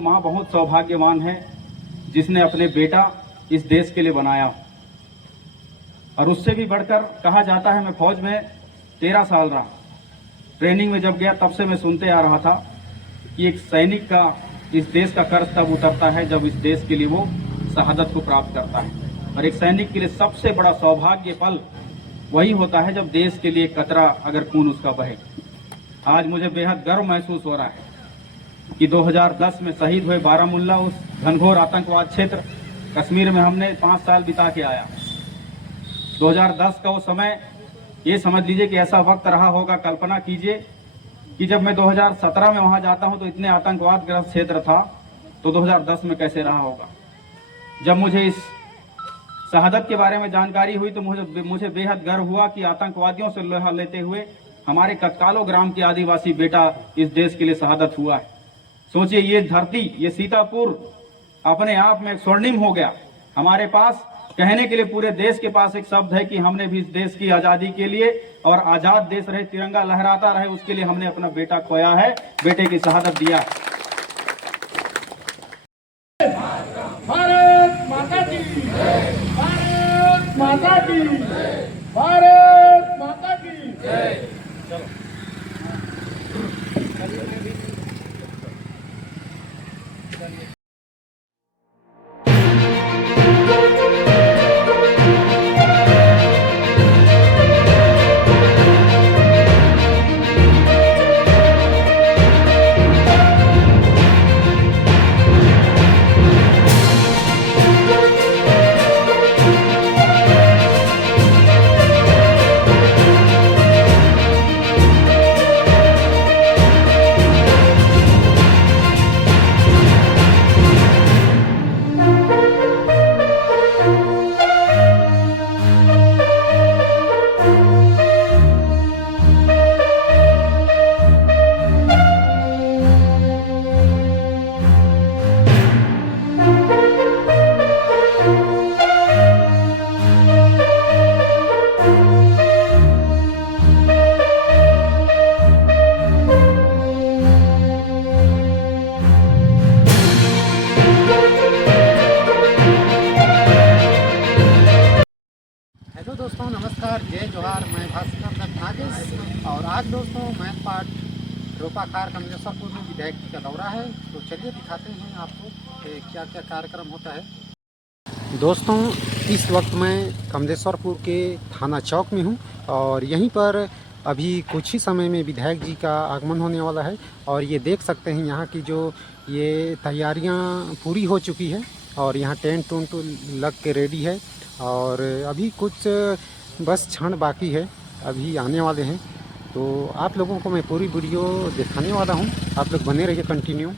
माँ बहुत सौभाग्यवान है जिसने अपने बेटा इस देश के लिए बनाया। और उससे भी बढ़कर कहा जाता है, मैं फौज में 13 साल रहा, ट्रेनिंग में जब गया तब से मैं सुनते आ रहा था कि एक सैनिक का इस देश का कर्ज तब उतरता है जब इस देश के लिए वो शहादत को प्राप्त करता है। और एक सैनिक के लिए सबसे बड़ा सौभाग्य पल वही होता है जब देश के लिए कतरा अगर खून उसका बहे। आज मुझे बेहद गर्व महसूस हो रहा है कि 2010 में शहीद हुए बारामुल्ला, उस घनघोर आतंकवाद क्षेत्र कश्मीर में हमने 5 साल बिता के आया। 2010 का वो समय, ये समझ लीजिए कि ऐसा वक्त रहा होगा, कल्पना कीजिए कि जब मैं 2017 में वहां जाता हूं तो इतने आतंकवाद ग्रस्त क्षेत्र था, तो 2010 में कैसे रहा होगा। जब मुझे इस शहादत के बारे में जानकारी हुई तो मुझे बेहद गर्व हुआ कि आतंकवादियों से लोहा लेते हुए हमारे कतकालो ग्राम के आदिवासी बेटा इस देश के लिए शहादत हुआ है। सोचिए, ये धरती, ये सीतापुर अपने आप में स्वर्णिम हो गया। हमारे पास कहने के लिए पूरे देश के पास एक शब्द है कि हमने भी इस देश की आजादी के लिए और आजाद देश रहे, तिरंगा लहराता रहे, उसके लिए हमने अपना बेटा खोया है, बेटे की शहादत दिया। भारत माता की, भारत माता की, भारत माता की। चलो दोस्तों, नमस्कार, जय जोहार। मैं भास्कर नागेश और आज दोस्तों मैन पार्ट रोपाखार कमलेश्वरपुर में विधायक जी का दौरा है। तो चलिए दिखाते हैं आपको कि क्या क्या कार्यक्रम होता है। दोस्तों, इस वक्त मैं कमलेश्वरपुर के थाना चौक में हूं और यहीं पर अभी कुछ ही समय में विधायक जी का आगमन होने वाला है। और ये देख सकते हैं यहाँ की जो ये तैयारियाँ पूरी हो चुकी है और यहाँ टेंट टूंट लग के रेडी है और अभी कुछ बस क्षण बाकी है, अभी आने वाले हैं। तो आप लोगों को मैं पूरी वीडियो दिखाने वाला हूं, आप लोग बने रहिए कंटिन्यू।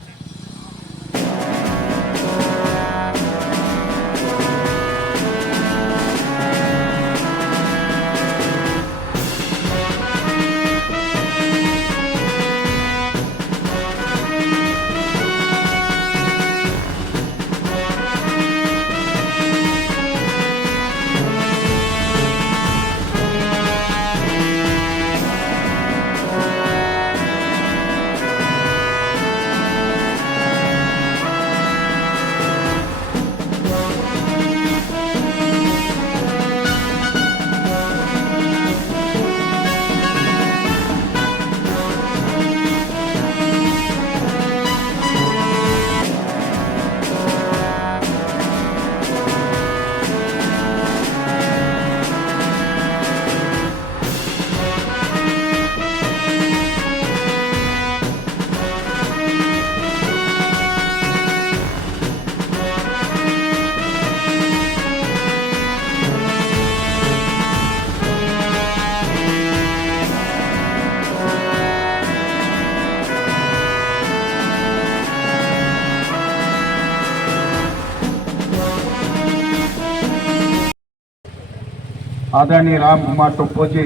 आदरणीय राम कुमार टोप्पो जी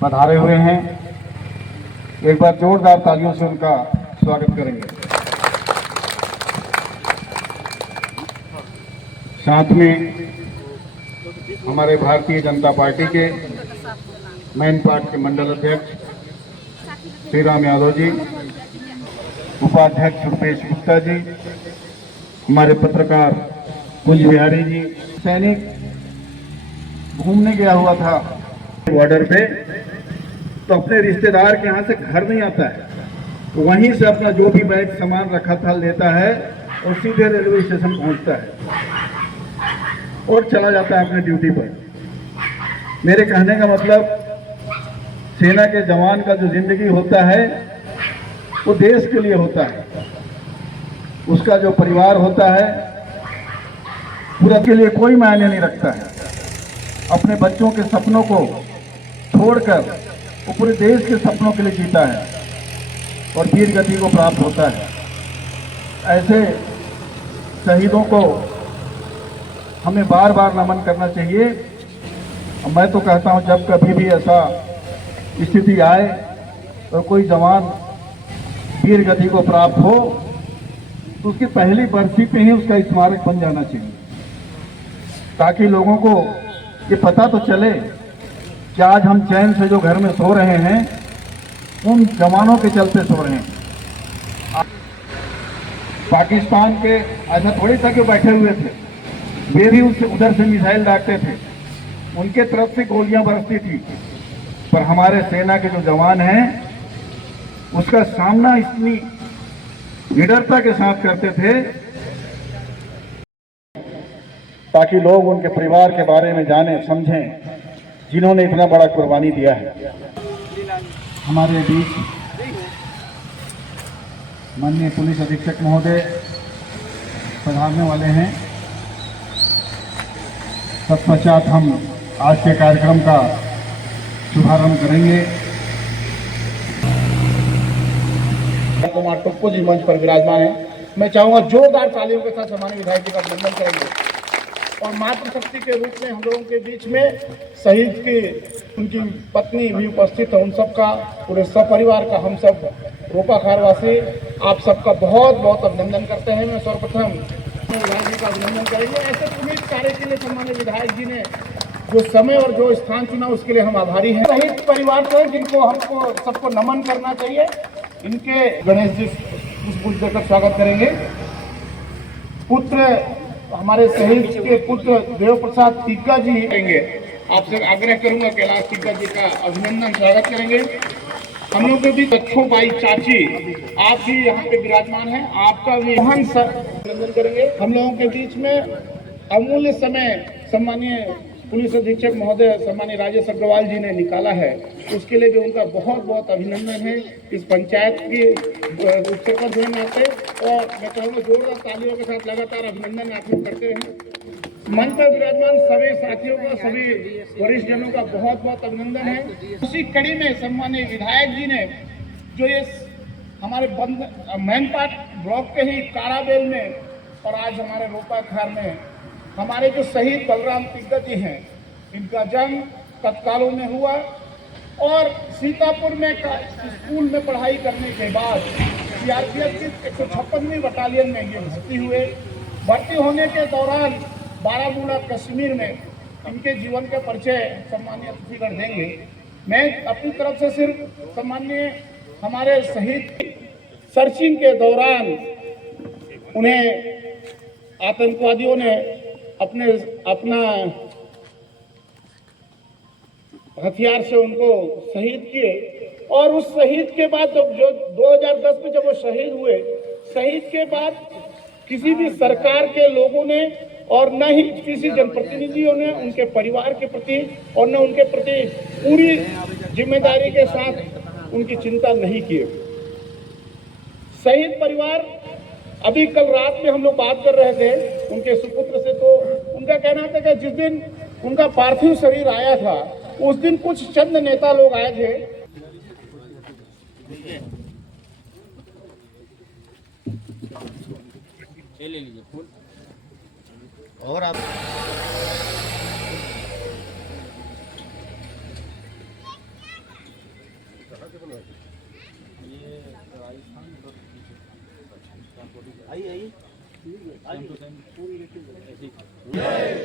पधारे हुए हैं। एक बार जोरदार तालियों से उनका स्वागत करेंगे। साथ में हमारे भारतीय जनता पार्टी के मैन पार्ट के मंडल अध्यक्ष श्री राम यादव जी, उपाध्यक्ष रुपेश गुप्ता जी, हमारे पत्रकार कुंज बिहारी जी। सैनिक घूमने गया हुआ था बॉर्डर पे, तो अपने रिश्तेदार के यहाँ से घर नहीं आता है, तो वहीं से अपना जो भी बैग सामान रखा था लेता है और सीधे रेलवे स्टेशन पहुंचता है और चला जाता है अपने ड्यूटी पर। मेरे कहने का मतलब, सेना के जवान का जो जिंदगी होता है वो देश के लिए होता है, उसका जो परिवार होता है पूरा के लिए कोई मायने नहीं रखता है। अपने बच्चों के सपनों को छोड़कर वो पूरे देश के सपनों के लिए जीता है और वीर गति को प्राप्त होता है। ऐसे शहीदों को हमें बार बार नमन करना चाहिए। मैं तो कहता हूं, जब कभी भी ऐसा स्थिति आए और कोई जवान वीर गति को प्राप्त हो तो उसकी पहली बरसी पे ही उसका स्मारक बन जाना चाहिए, ताकि लोगों को ये पता तो चले कि आज हम चैन से जो घर में सो रहे हैं उन जवानों के चलते सो रहे हैं। पाकिस्तान के ऐसा थोड़ी था कि बैठे हुए थे, वे भी उधर से मिसाइल दागते थे, उनके तरफ से गोलियां बरसती थी, पर हमारे सेना के जो जवान हैं उसका सामना इतनी निडरता के साथ करते थे ताकि लोग उनके परिवार के बारे में जाने समझें, जिन्होंने इतना बड़ा कुर्बानी दिया है। हमारे बीच माननीय पुलिस अधीक्षक महोदय पधारने वाले हैं। तत्पश्चात हम आज के कार्यक्रम का शुभारंभ करेंगे। कुमार टोप्पो जी मंच पर विराजमान है। मैं चाहूंगा जोरदार तालियों के साथ सम्मानित विधायक जी का अभिनंदन करेंगे। और मातृशक्ति के रूप में हम लोगों के बीच में शहीद की उनकी पत्नी भी उपस्थित है। उन सबका, पूरे सपरिवार का, हम सब रोपा खार वासी आप सबका बहुत बहुत अभिनंदन करते हैं। मैं सर्वप्रथम विधायक जी का अभिनंदन करेंगे। ऐसे पुनीत कार्य के लिए सम्मानित विधायक जी ने जो समय और जो स्थान चुना उसके लिए हम आभारी हैं। शहीद परिवार को जिनको हमको सबको नमन करना चाहिए। इनके गणेश जी पुष्प देकर स्वागत करेंगे। पुत्र हमारे शहीद के पुत्र देव प्रसाद तिग्गा जी करेंगे। आपसे आग्रह करूंगा कैलाश तिग्गा जी का अभिनंदन स्वागत करेंगे। हम लोग के बीच बच्चों बाई चाची आप भी यहाँ पे विराजमान हैं, आपका भी महान सर अभिनंदन करेंगे। हम लोगों के बीच में अमूल्य समय सम्मानीय पुलिस अधीक्षक महोदय सम्मानीय राजेश अग्रवाल जी ने निकाला है, उसके लिए भी उनका बहुत बहुत अभिनंदन है। इस पंचायत की उपसरपंच होने नाते, और मैं कहूँगा जोरदार तालियों के साथ लगातार अभिनंदन आप लोग करते रहें। मंच पर विराजमान सभी साथियों का, सभी वरिष्ठ जनों का बहुत बहुत अभिनंदन है। उसी कड़ी में सम्मानीय विधायक जी ने जो ये हमारे मैनपाट ब्लॉक के ही काराबेल में और आज हमारे रोपा खार में हमारे जो शहीद बलराम तिग्गा जी हैं, इनका जन्म तत्कालों में हुआ और सीतापुर में स्कूल में पढ़ाई करने के बाद सीआरपीएफ की 156वीं बटालियन में ये भर्ती हुए। भर्ती होने के दौरान बारामूला कश्मीर में इनके जीवन का परिचय सम्मानीय अतिथिगण देंगे। मैं अपनी तरफ से सिर्फ सम्मानीय हमारे शहीद सर्चिंग के दौरान उन्हें आतंकवादियों ने अपना हथियार से उनको शहीद किए, और उस शहीद के बाद जो 2010 में जब वो शहीद हुए, शहीद के बाद किसी भी सरकार के लोगों ने और न ही किसी जनप्रतिनिधियों ने उनके परिवार के प्रति और न उनके प्रति पूरी जिम्मेदारी के साथ उनकी चिंता नहीं की। शहीद परिवार, अभी कल रात में हम लोग बात कर रहे थे उनके सुपुत्र से, तो उनका कहना था कि जिस दिन उनका पार्थिव शरीर आया था उस दिन कुछ चंद नेता लोग आए थे। ले लीजिए फूल। और आप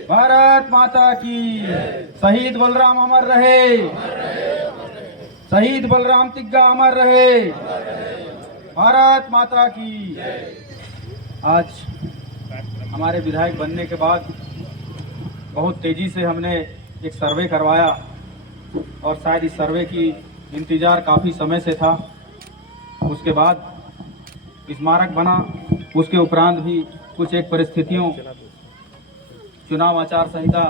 भारत माता की। शहीद बलराम अमर रहे, शहीद बलराम तिग्गा अमर रहे। भारत माता की। आज हमारे विधायक बनने के बाद बहुत तेजी से हमने एक सर्वे करवाया और शायद इस सर्वे की इंतज़ार काफ़ी समय से था। उसके बाद स्मारक बना, उसके उपरांत भी कुछ एक परिस्थितियों, चुनाव आचार संहिता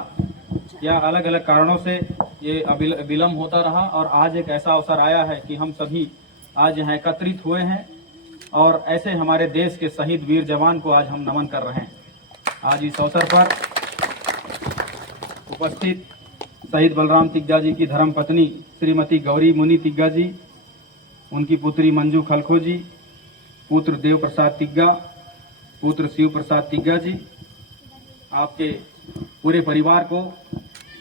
या अलग अलग कारणों से ये विलम्ब होता रहा और आज एक ऐसा अवसर आया है कि हम सभी आज यहाँ एकत्रित हुए हैं और ऐसे हमारे देश के शहीद वीर जवान को आज हम नमन कर रहे हैं। आज इस अवसर पर उपस्थित शहीद बलराम तिग्गा जी की धर्मपत्नी श्रीमती गौरी मुनि तिग्गा जी, उनकी पुत्री मंजू खलखो जी, पुत्र देव प्रसाद तिग्गा, पुत्र शिव प्रसाद तिग्गा जी, आपके पूरे परिवार को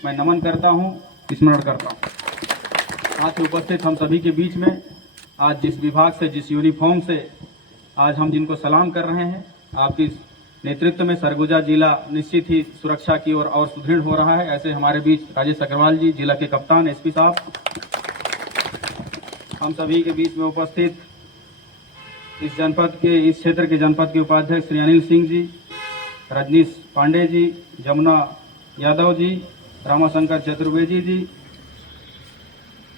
मैं नमन करता हूं, स्मरण करता हूं। आज उपस्थित हम सभी के बीच में आज जिस विभाग से, जिस यूनिफॉर्म से आज हम जिनको सलाम कर रहे हैं, आपके नेतृत्व में सरगुजा जिला निश्चित ही सुरक्षा की ओर और सुदृढ़ हो रहा है। ऐसे हमारे बीच राजेश अग्रवाल जी, जिला के कप्तान, एसपी साहब, हम सभी के बीच में उपस्थित इस क्षेत्र के जनपद के उपाध्यक्ष श्री अनिल सिंह जी, रजनीश पांडे जी, जमुना यादव जी, रामाशंकर चतुर्वेदी जी,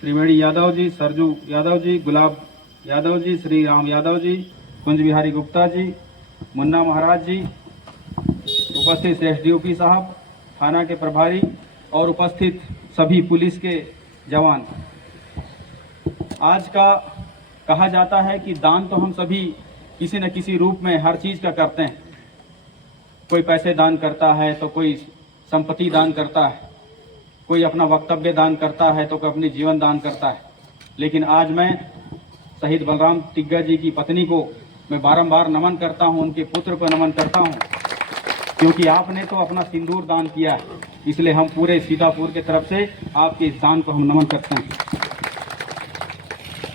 त्रिवेणी यादव जी, सरजू यादव जी, गुलाब यादव जी, श्री राम यादव जी, कुंज बिहारी गुप्ता जी, मुन्ना महाराज जी, उपस्थित एसडीओपी साहब, थाना के प्रभारी और उपस्थित सभी पुलिस के जवान। आज का कहा जाता है कि दान तो हम सभी किसी न किसी रूप में हर चीज का करते हैं। कोई पैसे दान करता है तो कोई संपत्ति दान करता है, कोई अपना वक्तव्य दान करता है तो कोई अपनी जीवन दान करता है। लेकिन आज मैं शहीद बलराम तिग्गा जी की पत्नी को मैं बारंबार नमन करता हूं, उनके पुत्र को नमन करता हूं, क्योंकि आपने तो अपना सिंदूर दान किया है, इसलिए हम पूरे सीतापुर की तरफ से आपके इस दान को हम नमन करते हैं।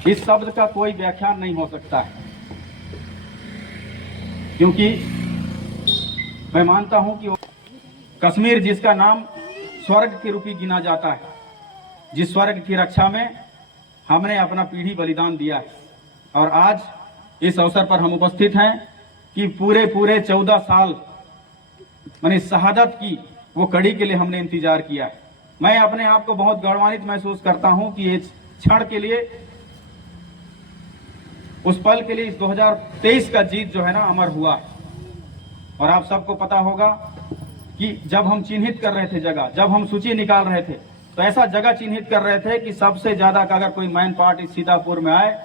इस शब्द का कोई व्याख्यान नहीं हो सकता है, क्योंकि मैं मानता हूं कि कश्मीर जिसका नाम स्वर्ग के रूपी गिना जाता है, जिस स्वर्ग की रक्षा में हमने अपना पीढ़ी बलिदान दिया है, और आज इस अवसर पर हम उपस्थित हैं कि पूरे 14 साल माने शहादत की वो कड़ी के लिए हमने इंतजार किया है। मैं अपने आप को बहुत गौरवान्वित महसूस करता हूं कि इस क्षण के लिए, उस पल के लिए, इस 2023 का जीत जो है ना अमर हुआ है। और आप सबको पता होगा कि जब हम चिन्हित कर रहे थे जगह, जब हम सूची निकाल रहे थे, तो ऐसा जगह चिन्हित कर रहे थे कि सबसे ज्यादा अगर कोई मैन पार्ट इस सीतापुर में आए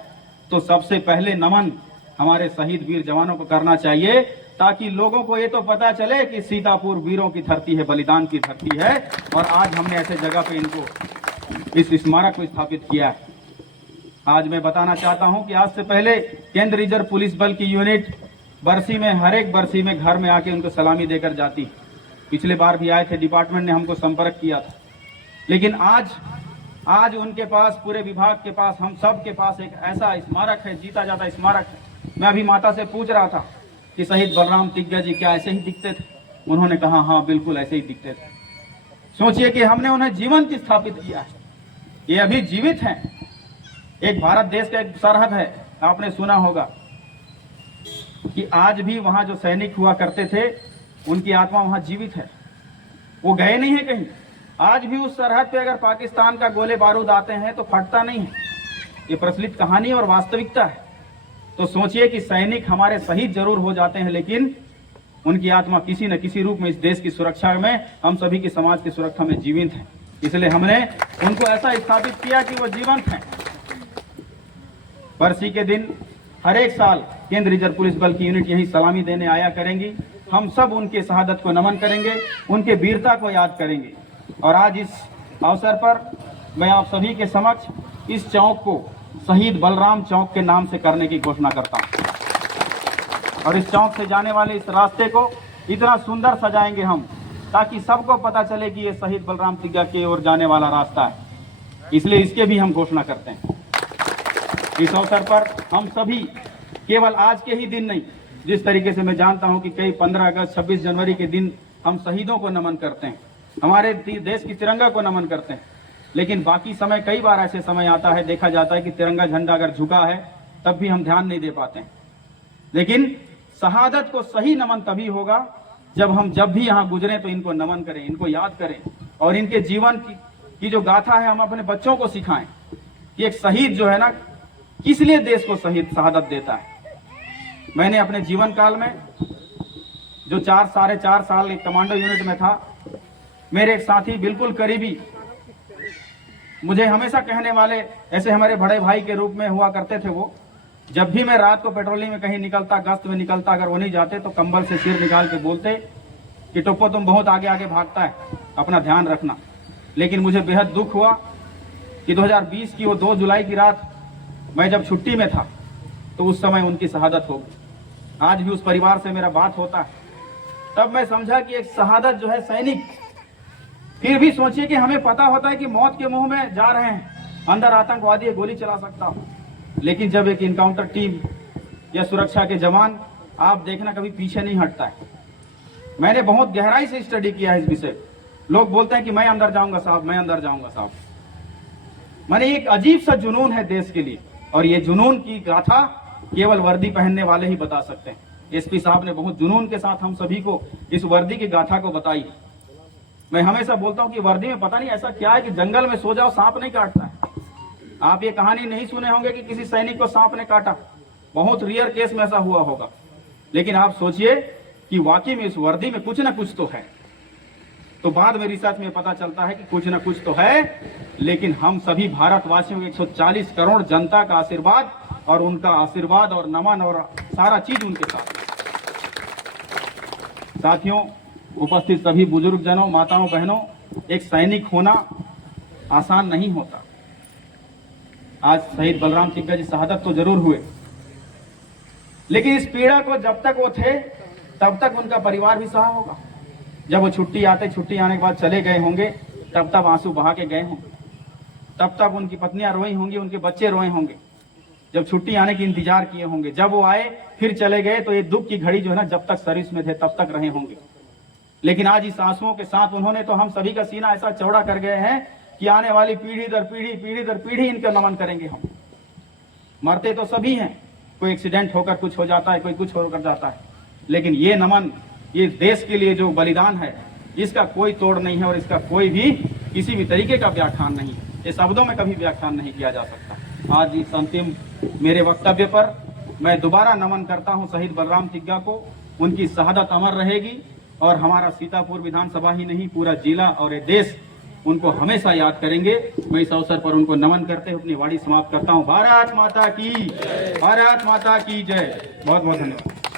तो सबसे पहले नमन हमारे शहीद वीर जवानों को करना चाहिए, ताकि लोगों को ये तो पता चले कि सीतापुर वीरों की धरती है, बलिदान की धरती है। और आज हमने ऐसे जगह पे इनको, इस स्मारक को स्थापित किया है। आज मैं बताना चाहता हूं कि आज से पहले केंद्र रिजर्व पुलिस बल की यूनिट बरसी में, हर एक बरसी में घर में आके उनको सलामी देकर जाती। पिछले बार भी आए थे, डिपार्टमेंट ने हमको संपर्क किया था। लेकिन आज उनके पास, पूरे विभाग के पास, हम सब के पास एक ऐसा स्मारक है, जीता जाता स्मारक है। मैं अभी माता से पूछ रहा था कि शहीद बलराम तिग्गा जी क्या ऐसे ही दिखते थे? उन्होंने कहा हाँ बिल्कुल ऐसे ही दिखते थे। सोचिए कि हमने उन्हें जीवंत स्थापित किया है, ये अभी जीवित हैं। एक भारत देश का एक सरहद है, आपने सुना होगा कि आज भी वहां जो सैनिक हुआ करते थे उनकी आत्मा वहां जीवित है, वो गए नहीं है कहीं। आज भी उस सरहद पे अगर पाकिस्तान का गोले बारूद आते हैं तो फटता नहीं है। ये प्रचलित कहानी और वास्तविकता है। तो सोचिए कि सैनिक हमारे शहीद जरूर हो जाते हैं, लेकिन उनकी आत्मा किसी न किसी रूप में इस देश की सुरक्षा में, हम सभी की समाज की सुरक्षा में जीवित है। इसलिए हमने उनको ऐसा स्थापित किया कि वो जीवंत हैं। बरसी के दिन हर एक साल केंद्र रिजर्व पुलिस बल की यूनिट यही सलामी देने आया करेंगी। हम सब उनके शहादत को नमन करेंगे, उनके वीरता को याद करेंगे। और आज इस अवसर पर मैं आप सभी के समक्ष इस चौक को शहीद बलराम चौक के नाम से करने की घोषणा करता हूं। और इस चौक से जाने वाले इस रास्ते को इतना सुंदर सजाएंगे हम, ताकि सबको पता चले कि ये शहीद बलराम तिग्गा की ओर जाने वाला रास्ता है। इसलिए इसके भी हम घोषणा करते हैं। इस अवसर पर हम सभी केवल आज के ही दिन नहीं, जिस तरीके से मैं जानता हूं कि कई 15 अगस्त 26 जनवरी के दिन हम शहीदों को नमन करते हैं, हमारे देश की तिरंगा को नमन करते हैं, लेकिन बाकी समय, कई बार ऐसे समय आता है, देखा जाता है कि तिरंगा झंडा अगर झुका है तब भी हम ध्यान नहीं दे पाते हैं। लेकिन शहादत को सही नमन तभी होगा जब भी यहाँ गुजरे तो इनको नमन करें, इनको याद करें और इनके जीवन की जो गाथा है हम अपने बच्चों को सिखाएं कि एक शहीद जो है ना किस लिए देश को शहादत देता है। मैंने अपने जीवन काल में जो 4-4.5 साल एक कमांडो यूनिट में था, मेरे एक साथी बिल्कुल करीबी, मुझे हमेशा कहने वाले, ऐसे हमारे बड़े भाई के रूप में हुआ करते थे वो, जब भी मैं रात को पेट्रोलिंग में कहीं निकलता, गश्त में निकलता, अगर वो नहीं जाते तो कंबल से सिर निकाल के बोलते कि टोप्पो तुम बहुत आगे आगे भागता है, अपना ध्यान रखना। लेकिन मुझे बेहद दुख हुआ कि 2020 की वो 2 जुलाई की रात मैं जब छुट्टी में था तो उस समय उनकी शहादत हो गई। आज भी उस परिवार से मेरा बात होता है। तब मैं समझा कि एक शहादत जो है सैनिक, फिर भी सोचिए कि हमें पता होता है कि मौत के मुंह में जा रहे हैं, अंदर आतंकवादी है, गोली चला सकता हूं, लेकिन जब एक इनकाउंटर टीम या सुरक्षा के जवान, आप देखना कभी पीछे नहीं हटता है। मैंने बहुत गहराई से स्टडी किया है इस विषय। लोग बोलते हैं कि मैं अंदर जाऊंगा साहब, मैं अंदर जाऊंगा साहब। मैंने एक अजीब सा जुनून है देश के लिए, और ये जुनून की गाथा केवल वर्दी पहनने वाले ही बता सकते हैं। एसपी साहब ने बहुत जुनून के साथ हम सभी को इस वर्दी की गाथा को बताई। मैं हमेशा बोलता हूं कि वर्दी में पता नहीं ऐसा क्या है कि जंगल में सो जाओ सांप नहीं काटता है। आप ये कहानी नहीं सुने होंगे कि किसी सैनिक को सांप ने काटा, बहुत रेयर केस में ऐसा हुआ होगा। लेकिन आप सोचिए कि वाकई में इस वर्दी में कुछ ना कुछ तो है। तो बाद में रिसर्च में पता चलता है कि कुछ ना कुछ तो है, लेकिन हम सभी भारतवासियों के 140 करोड़ जनता का आशीर्वाद, और उनका आशीर्वाद और नमन और सारा चीज उनके साथ। साथियों, उपस्थित सभी बुजुर्ग जनों, माताओं, बहनों, एक सैनिक होना आसान नहीं होता। आज शहीद बलराम तिग्गा जी शहादत तो जरूर हुए, लेकिन इस पीड़ा को जब तक वो थे तब तक उनका परिवार भी सहा होगा। जब वो छुट्टी आने के बाद चले गए होंगे, तब आंसू बहा के गए होंगे, तब उनकी पत्नियां रोई होंगी, उनके बच्चे रोए होंगे। जब छुट्टी आने की इंतजार किए होंगे, जब वो आए फिर चले गए, तो ये दुख की घड़ी जो है ना, जब तक सर्विस में थे तब तक रहे होंगे। लेकिन आज इस आंसुओं के साथ उन्होंने तो हम सभी का सीना ऐसा चौड़ा कर गए हैं कि आने वाली पीढ़ी दर पीढ़ी इनका नमन करेंगे हम। मरते तो सभी हैं, कोई एक्सीडेंट होकर कुछ हो जाता है, कोई कुछ होकर जाता है, लेकिन ये नमन, ये देश के लिए जो बलिदान है, इसका कोई तोड़ नहीं है और इसका कोई भी किसी भी तरीके का व्याख्यान नहीं है। ये शब्दों में कभी व्याख्यान नहीं किया जा सकता। आज इस अंतिम मेरे वक्तव्य पर मैं दोबारा नमन करता हूं शहीद बलराम तिग्गा को। उनकी शहादत अमर रहेगी और हमारा सीतापुर विधानसभा ही नहीं, पूरा जिला और ये देश उनको हमेशा याद करेंगे। मैं इस अवसर पर उनको नमन करते हुए अपनी वाणी समाप्त करता हूं। भारत माता की जय। बहुत बहुत धन्यवाद।